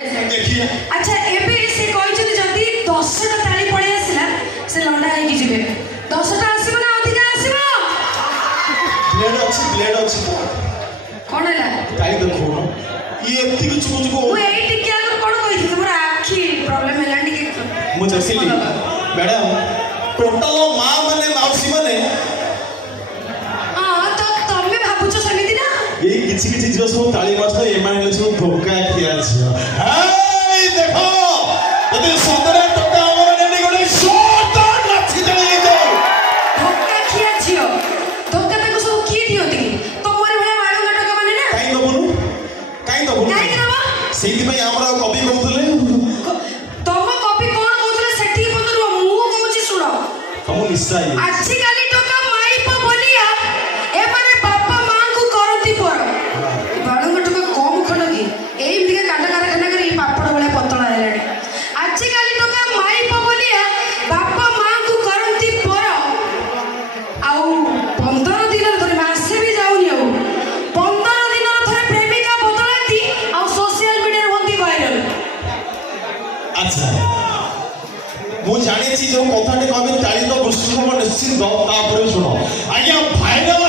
देखिए अच्छा एबे से कहछथि जदी 10टा ताली पड़े आसिला से लंडा हेकी जिवे 10टा आसीबो ना अधिक आसीबो ब्लेड अछि कोन हला ताई देखो ये एत्ती कुछ को मु एई टिके आगर कोन कहि तमरा आखी प्रॉब्लम हेलानी के मु जसिली मैडम टोटल मां माने माउसी माने हां तो तमे भाबुछ समिति ना ये किछि जो सब ताली मारछ ए माने सब धोका खिया छ हाय देखो यदि सदरे टोका हमर नेनी गले शॉट नाची चली जाओ धोका खिया छियो धोका ताको सब की दियो तिकी तमरे भले माडो नाटक माने ना काई दबनु काई करबा सेति भाई हमरा कवि कहउतले तम कॉपी कोन कहउतले सेठी पतरु मु कहउची सुनो हम निश्चय आछि काली टोका माइप बोलिया ए माने बापा मां को करती पर बाळंग टोका कम खंड की एई मिके काटा कारखाना करे पापड़ वाला पतला हेलानी आछि काली टोका माइप बोलिया बापा मां को करती पर आउ 15 दिन धरे मासे भी जाउनी आउ 15 दिन धरे प्रेमिका बदलाती आउ सोशल मीडिया रे होती वायरल अच्छा मु जानि छी जो कथाटे कहबे ताली तो बुष्ट खबर निश्चित तापर सुनो आज्ञा फाइनल